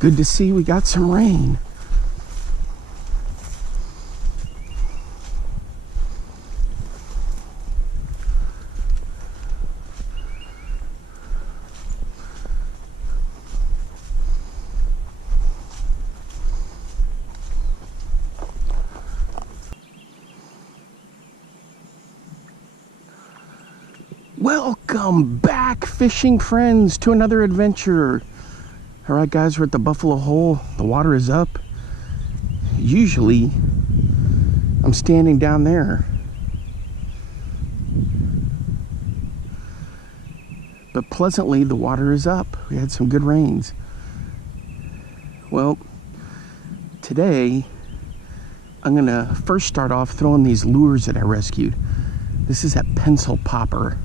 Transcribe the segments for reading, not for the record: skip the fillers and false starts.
Good to see we got some rain. Welcome back, fishing friends, to another adventure. All right, guys, we're at the Buffalo Hole. The water is up. Usually, I'm standing down there. But pleasantly, the water is up. We had some good rains. Well, today, I'm gonna first start off throwing these lures that I rescued. This is that pencil popper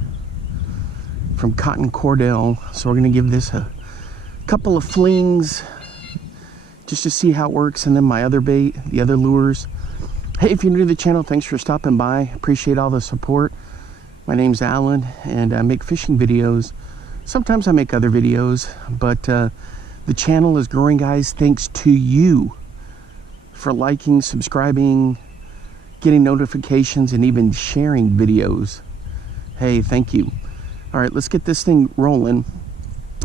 from Cotton Cordell. So we're gonna give this a couple of flings just to see how it works, and then my other bait, the other lures. Hey, if you're new to the channel, thanks for stopping by. Appreciate all the support. My name's Alan, and I make fishing videos. Sometimes I make other videos, but the channel is growing, guys, thanks to you for liking, subscribing, getting notifications, and even sharing videos. Hey, thank you. All right, let's get this thing rolling.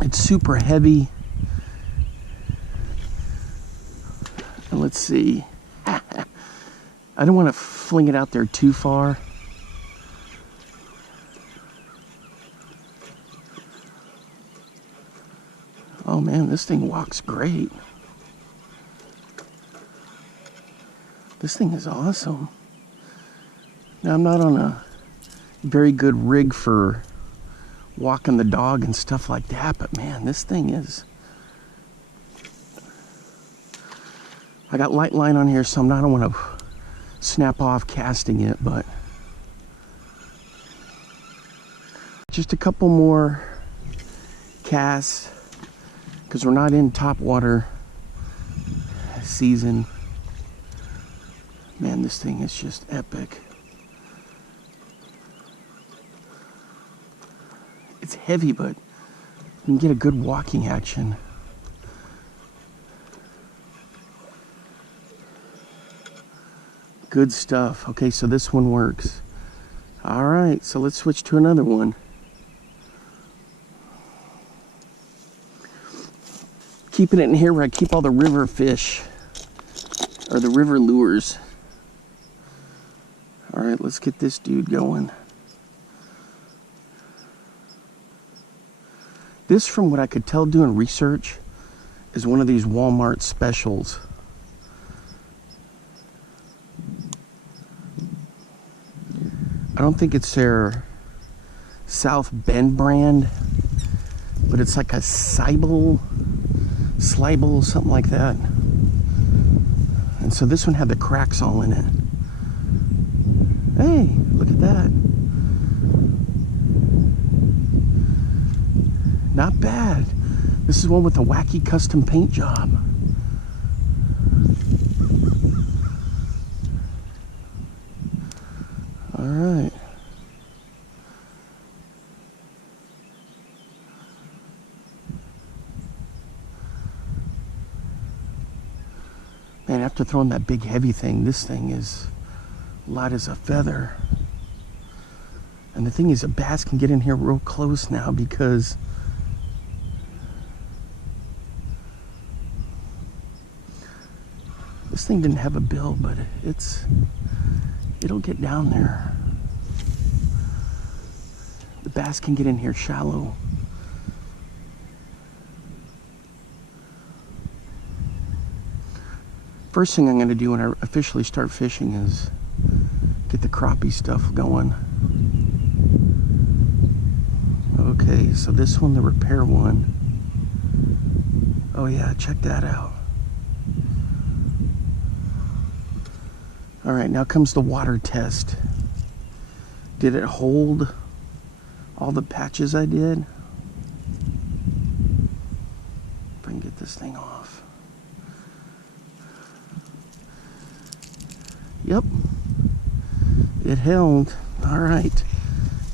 It's super heavy. And let's see. I don't want to fling it out there too far. Oh man, this thing walks great. This thing is awesome. Now, I'm not on a very good rig for walking the dog and stuff like that, but man, this thing is... I got light line on here, so I don't want to snap off casting it, but just a couple more casts because we're not in top water season. Man, this thing is just epic. It's heavy, but you can get a good walking action. Good stuff. Okay, so this one works. All right, so let's switch to another one. Keeping it in here where I keep all the river fish, or the river lures. All right, let's get this dude going. This, from what I could tell doing research, is one of these Walmart specials. I don't think it's their South Bend brand, but it's like a Slibel, something like that. And so this one had the cracks all in it. Hey, look at that. Not bad. This is one with a wacky custom paint job. All right. Man, after throwing that big heavy thing, this thing is light as a feather. And the thing is, a bass can get in here real close now because this thing didn't have a bill, but it'll get down there. The bass can get in here shallow. First thing I'm going to do when I officially start fishing is get the crappie stuff going. Okay, so this one, the repair one. Oh yeah, check that out. All right, now comes the water test. Did it hold all the patches I did? If I can get this thing off. Yep, it held. All right,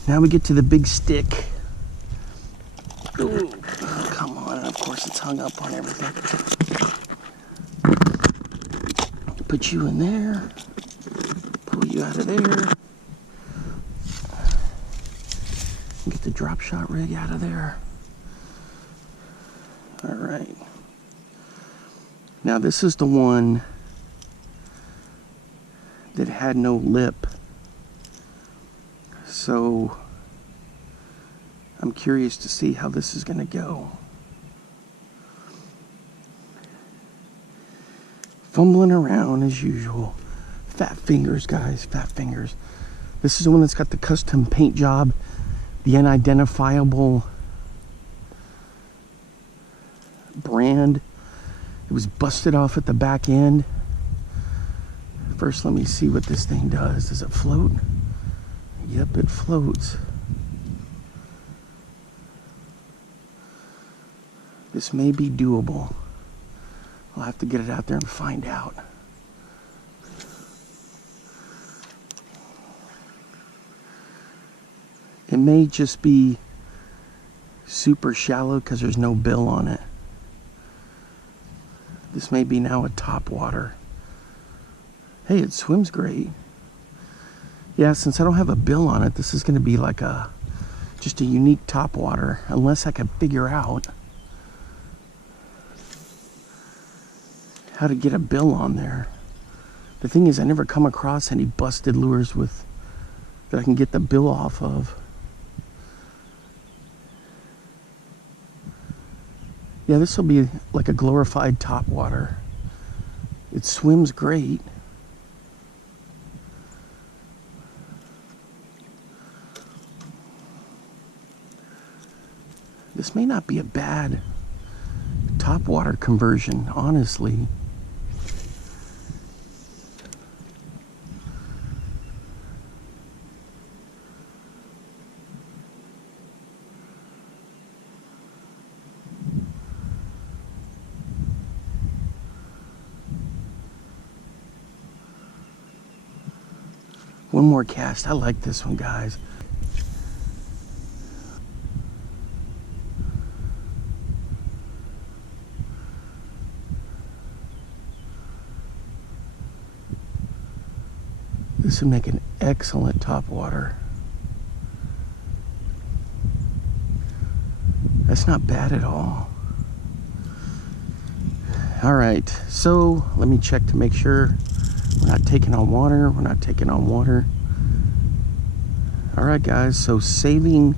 now we get to the big stick. Ooh, come on, and of course it's It's hung up on everything. Put you in there. Pull you out of there. Get the drop shot rig out of there. All right. Now this is the one that had no lip. So I'm curious to see how this is going to go. Fumbling around as usual. Fat fingers, guys, fat fingers. This is the one that's got the custom paint job, the unidentifiable brand. It was busted off at the back end. First, let me see what this thing does. Does it float? Yep, it floats. This may be doable. I'll have to get it out there and find out. It may just be super shallow because there's no bill on it. This may be now a top water. Hey, it swims great. Yeah, since I don't have a bill on it, this is going to be like just a unique top water, unless I can figure out how to get a bill on there. The thing is, I never come across any busted lures that I can get the bill off of. Yeah, this will be like a glorified top water. It swims great. This may not be a bad top water conversion, honestly. One more cast. I like this one, guys. This would make an excellent top water. That's not bad at all. All right, so let me check to make sure we're not taking on water. We're not taking on water. All right, guys, so saving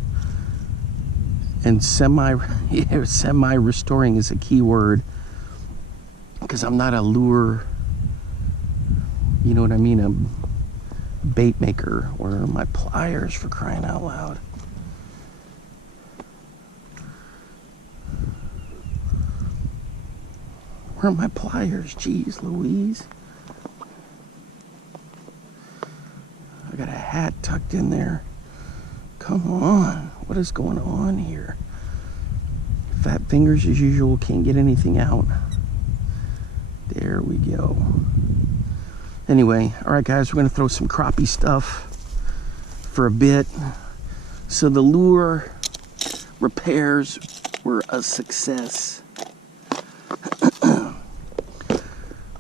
and semi-restoring is a key word, because I'm not a lure, you know what I mean, a bait maker. Where are my pliers, for crying out loud? Where are my pliers? Jeez Louise. I got a hat tucked in there. Come on, what is going on here? Fat fingers as usual, can't get anything out. There we go. Anyway, all right, guys, we're gonna throw some crappie stuff for a bit. So the lure repairs were a success.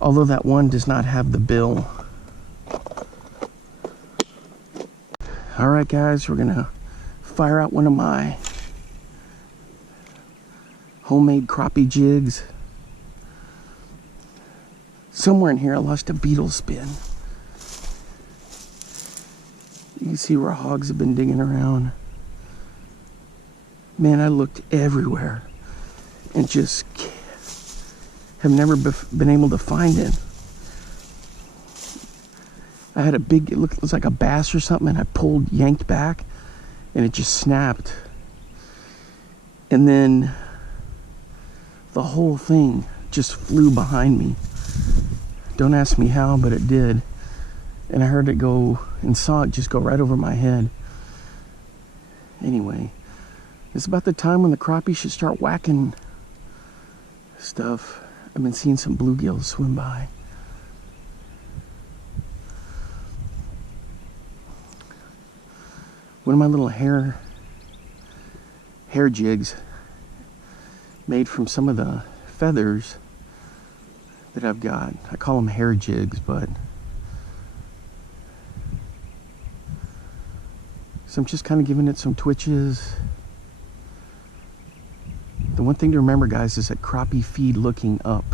Although that one does not have the bill. All right, guys, we're gonna fire out one of my homemade crappie jigs. Somewhere in here I lost a beetle spin. You can see where hogs have been digging around. Man, I looked everywhere and just have never been able to find it. I had a big, it looked like a bass or something, and I yanked back, and it just snapped. And then the whole thing just flew behind me. Don't ask me how, but it did. And I heard it go, and saw it just go right over my head. Anyway, it's about the time when the crappie should start whacking stuff. I've been seeing some bluegills swim by. One of my little hair jigs made from some of the feathers that I've got. I call them hair jigs, but so I'm just kind of giving it some twitches. The one thing to remember, guys, is that crappie feed looking up.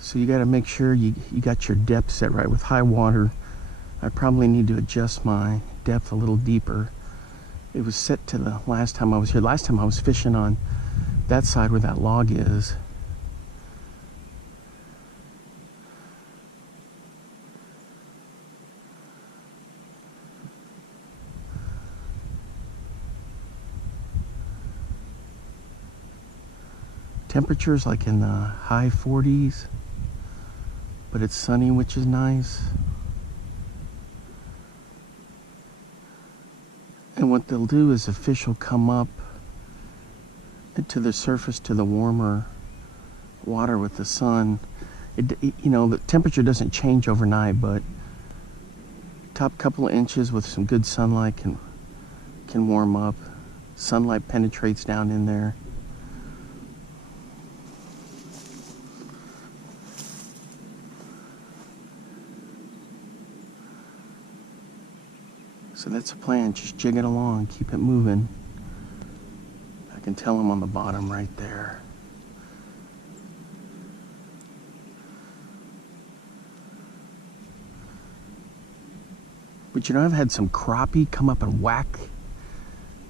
So you got to make sure you got your depth set right. With high water, I probably need to adjust my depth a little deeper. It was set to the last time I was here. Last time I was fishing on that side where that log is. Temperatures like in the high 40s, but it's sunny, which is nice. And what they'll do is the fish will come up to the surface, to the warmer water with the sun. You know, the temperature doesn't change overnight, but top couple of inches with some good sunlight can warm up. Sunlight penetrates down in there. So that's the plan, just jig it along, keep it moving. I can tell them on the bottom right there. But you know, I've had some crappie come up and whack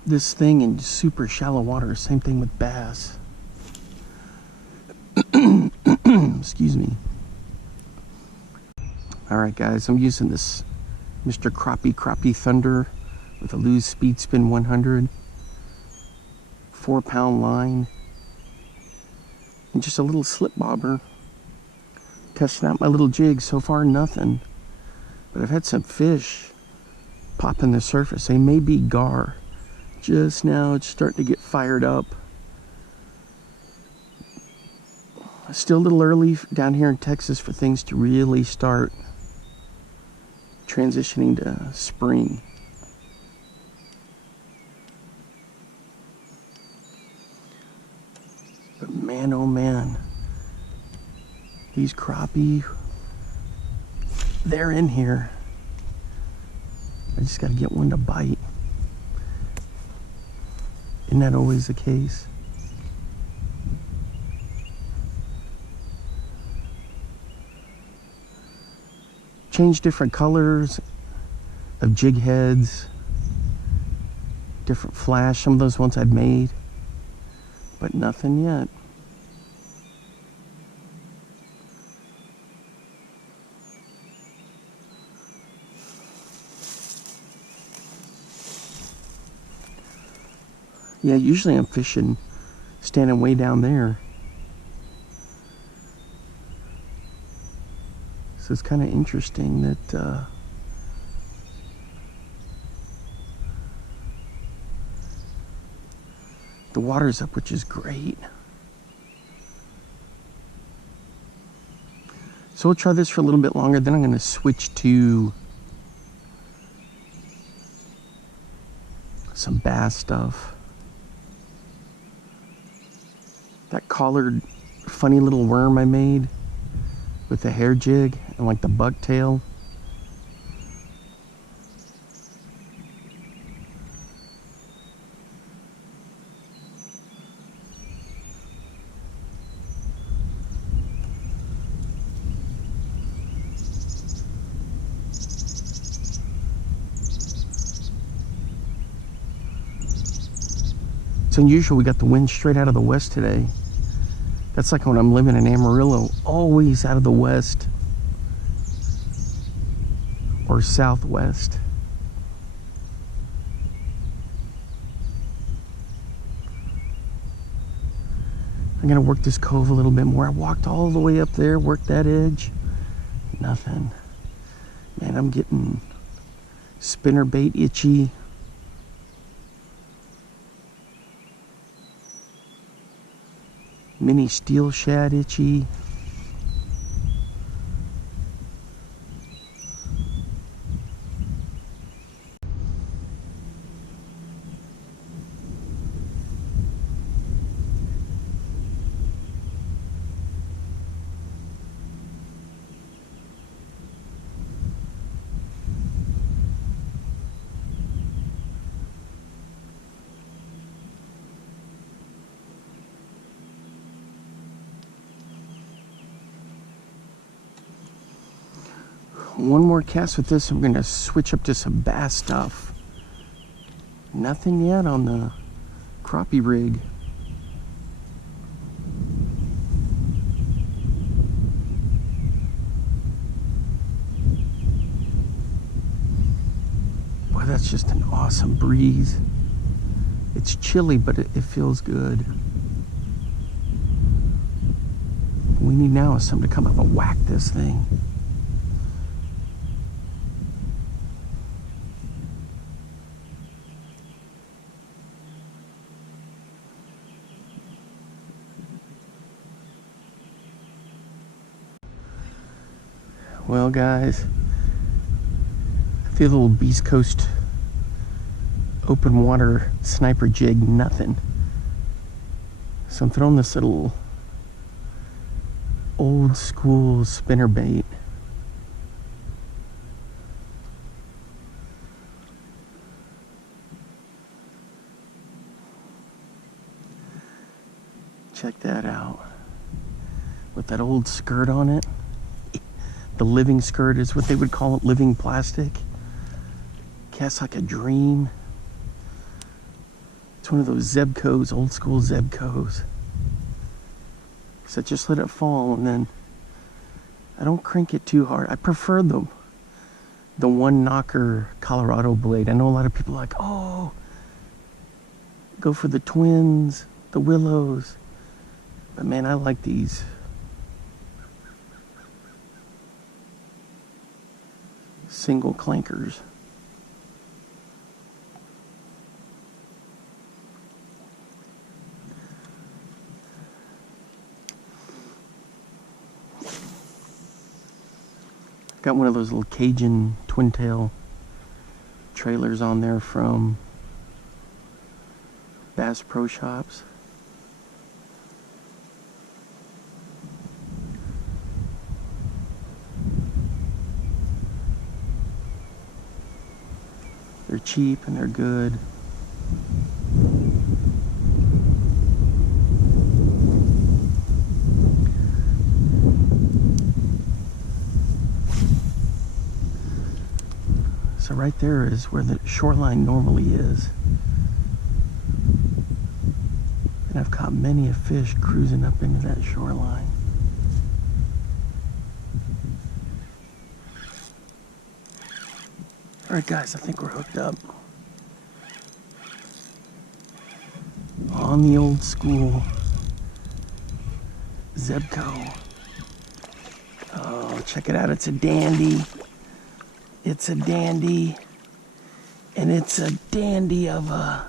this thing in super shallow water. Same thing with bass. Excuse me. All right, guys, I'm using this Mr. Crappie Thunder with a Lew's Speed Spin 100, 4-pound line, and just a little slip bobber. Testing out my little jig. So far, nothing. But I've had some fish pop in the surface. They may be gar. Just now, it's starting to get fired up. Still a little early down here in Texas for things to really start transitioning to spring. But man, oh man, these crappie, they're in here. I just got to get one to bite. Isn't that always the case? Change different colors of jig heads, different flash. Some of those ones I'd made, but nothing yet. Yeah, usually I'm fishing standing way down there. So it's kind of interesting that the water's up, which is great. So we'll try this for a little bit longer, then I'm going to switch to some bass stuff. That collared funny little worm I made with the hair jig and like the bucktail. It's unusual, we got the wind straight out of the west today. That's like when I'm living in Amarillo, always out of the west or southwest. I'm gonna work this cove a little bit more. I walked all the way up there, worked that edge, nothing. Man, I'm getting spinnerbait itchy. Mini Steelshad itchy. One more cast with this. I'm going to switch up to some bass stuff. Nothing yet on the crappie rig. Boy, that's just an awesome breeze. It's chilly, but it feels good. What we need now is something to come up and whack this thing. Well, guys, the little Beast Coast open water sniper jig, nothing. So I'm throwing this little old school spinnerbait. Check that out. With that old skirt on it. The living skirt is what they would call it, living plastic. Casts like a dream. It's one of those Zebcos, old school Zebcos. So just let it fall, and then I don't crank it too hard. I prefer the one knocker Colorado blade. I know a lot of people are like, oh, go for the twins, the willows. But man, I like these. Single clankers. Got one of those little Cajun twin tail trailers on there from Bass Pro Shops. They're cheap and they're good. So right there is where the shoreline normally is. And I've caught many a fish cruising up into that shoreline. Alright guys, I think we're hooked up. On the old school Zebco. Oh, check it out, it's a dandy. It's a dandy. And it's a dandy of a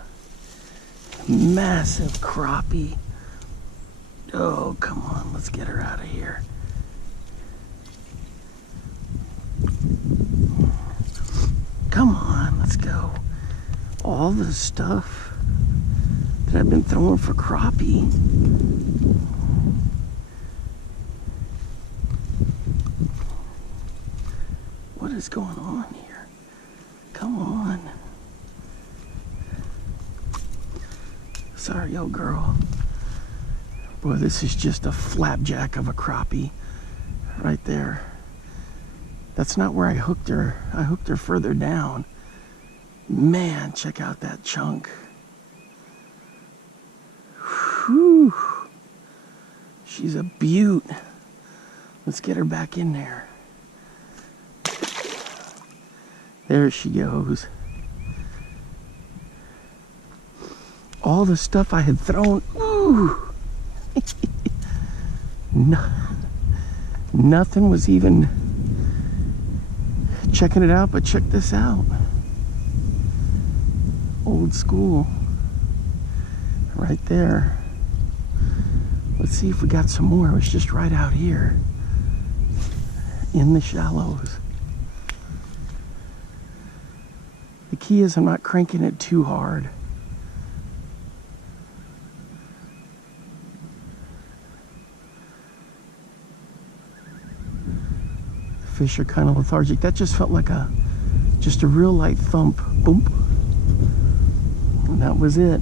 massive crappie. Oh, come on, let's get her out of here. Come on, let's go. All the stuff that I've been throwing for crappie. What is going on here? Come on. Sorry, old girl. Boy, this is just a flapjack of a crappie right there. That's not where I hooked her. I hooked her further down. Man, check out that chunk. Whew. She's a beaut. Let's get her back in there. There she goes. All the stuff I had thrown. Ooh. Nothing was even checking it out, but check this out. Old school. Right there. Let's see if we got some more. It was just right out here. In the shallows. The key is I'm not cranking it too hard. The fish are kind of lethargic. That just felt like just a real light thump. Boom. And that was it.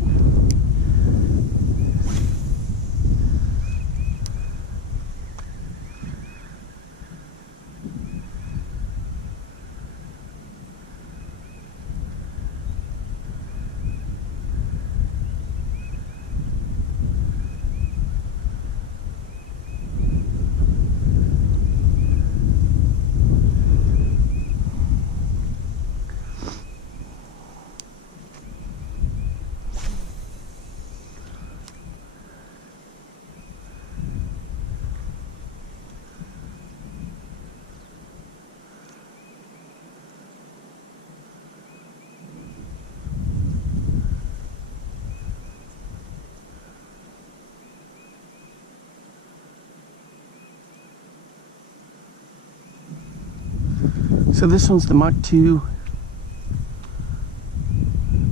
So this one's the Mach 2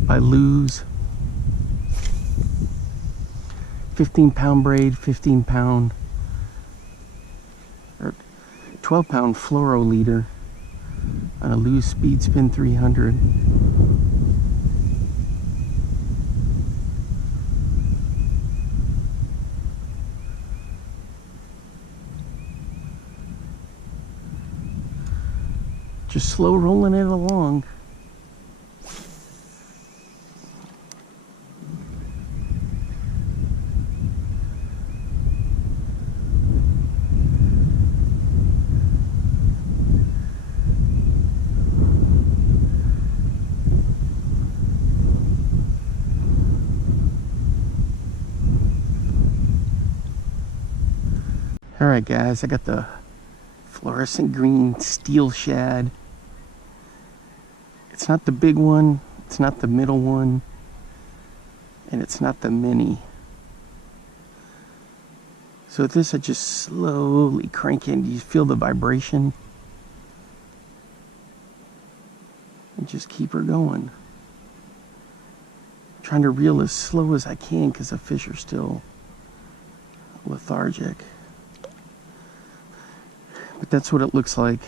by Luz. 15-pound braid, 15-pound or 12-pound fluoro leader on a Luz Speed Spin 300. Just slow rolling it along. All right, guys, I got the fluorescent green Steelshad. It's not the big one, it's not the middle one, and it's not the mini. So with this, I just slowly crank in. You feel the vibration? And just keep her going. I'm trying to reel as slow as I can because the fish are still lethargic. But that's what it looks like.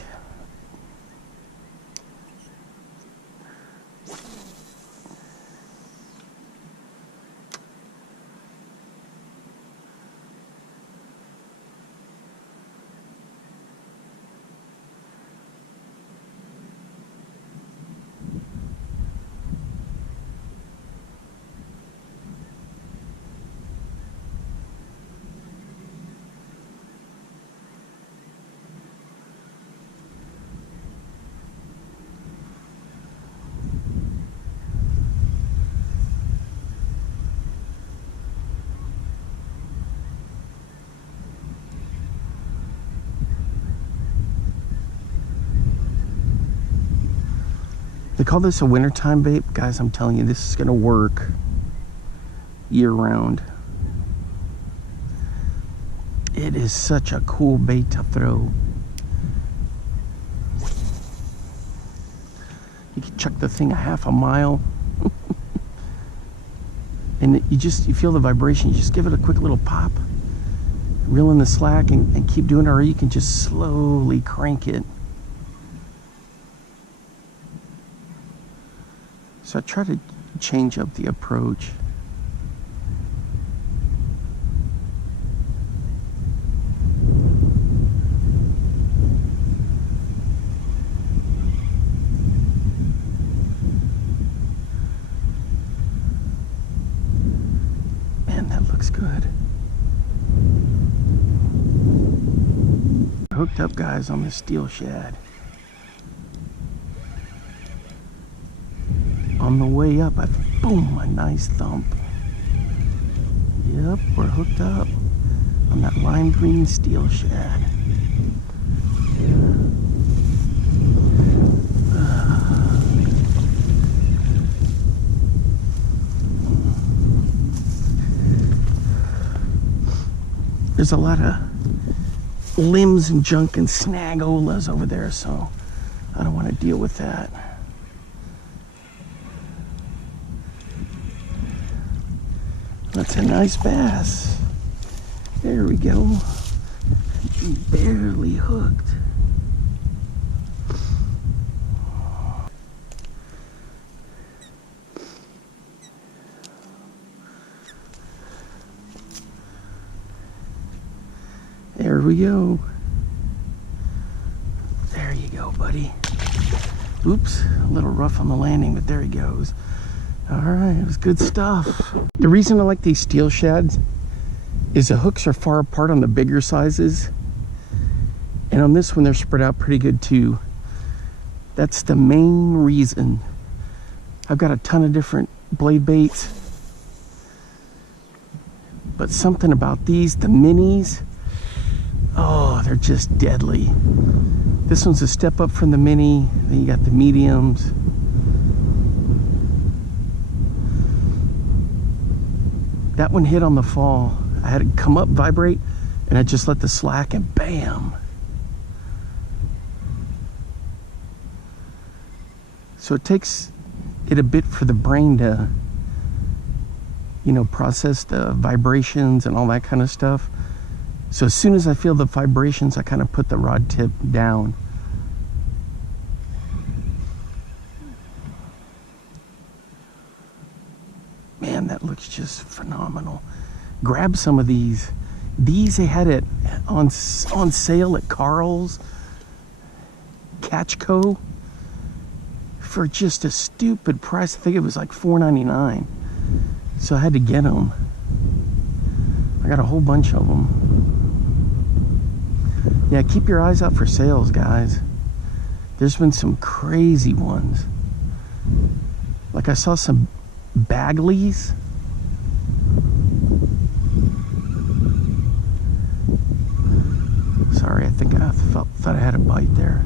They call this a wintertime bait. Guys, I'm telling you, this is going to work year-round. It is such a cool bait to throw. You can chuck the thing a half a mile. And you feel the vibration. You just give it a quick little pop. Reel in the slack and keep doing it, or you can just slowly crank it. So I try to change up the approach. Man, that looks good. Hooked up, guys, on the Steelshad. On the way up, boom, a nice thump. Yep, we're hooked up on that lime green Steelshad. There's a lot of limbs and junk and snagolas over there, so I don't want to deal with that. That's a nice bass. There we go. Barely hooked. There we go. There you go, buddy. Oops, a little rough on the landing, but there he goes. All right, it was good stuff. The reason I like these Steelshads is the hooks are far apart on the bigger sizes. And on this one, they're spread out pretty good too. That's the main reason. I've got a ton of different blade baits. But something about these, the minis, oh, they're just deadly. This one's a step up from the mini. Then you got the mediums. That one hit on the fall. I had it come up, vibrate, and I just let the slack and bam. So it takes it a bit for the brain to, you know, process the vibrations and all that kind of stuff. So as soon as I feel the vibrations, I kind of put the rod tip down. Man, that looks just phenomenal. Grab some of these. These, they had it on sale at Carl's, Catchco, for just a stupid price. I think it was like $4.99. So I had to get them. I got a whole bunch of them. Yeah, keep your eyes out for sales, guys. There's been some crazy ones. Like I saw some Bagleys. Sorry, I think I thought I had a bite there.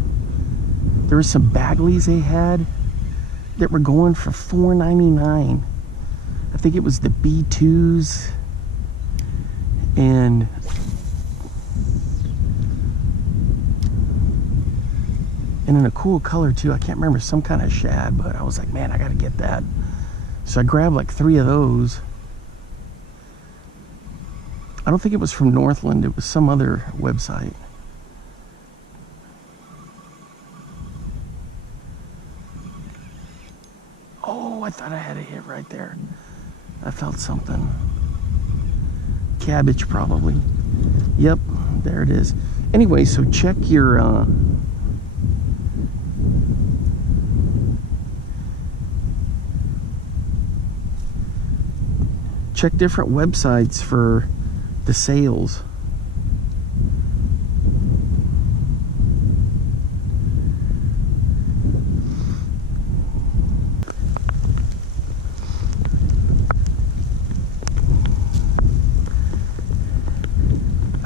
There were some Bagleys they had that were going for $4.99. I think it was the B2s, and in a cool color too. I can't remember, some kind of shad, but I was like, man, I gotta get that. So I grabbed like 3 of those. I don't think it was from Northland, it was some other website. Oh, I thought I had a hit right there. I felt something. Cabbage, probably. Yep, there it is. Anyway, so check your check different websites for the sales.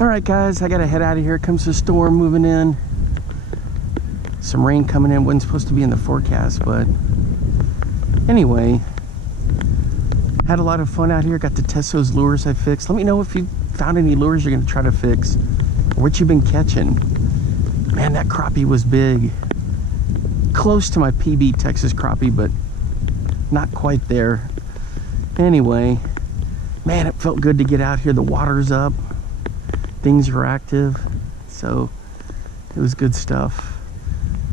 All right, guys, I gotta head out of here. Comes the storm moving in. Some rain coming in. Wasn't supposed to be in the forecast, but anyway, had a lot of fun out here. Got to test those lures I fixed. Let me know if you found any lures you're gonna try to fix, or what you've been catching. Man, that crappie was big. Close to my PB Texas crappie, but not quite there. Anyway, man, it felt good to get out here. The water's up. Things are active, so it was good stuff.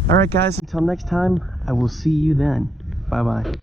All right, guys, until next time, I will see you then. Bye-bye.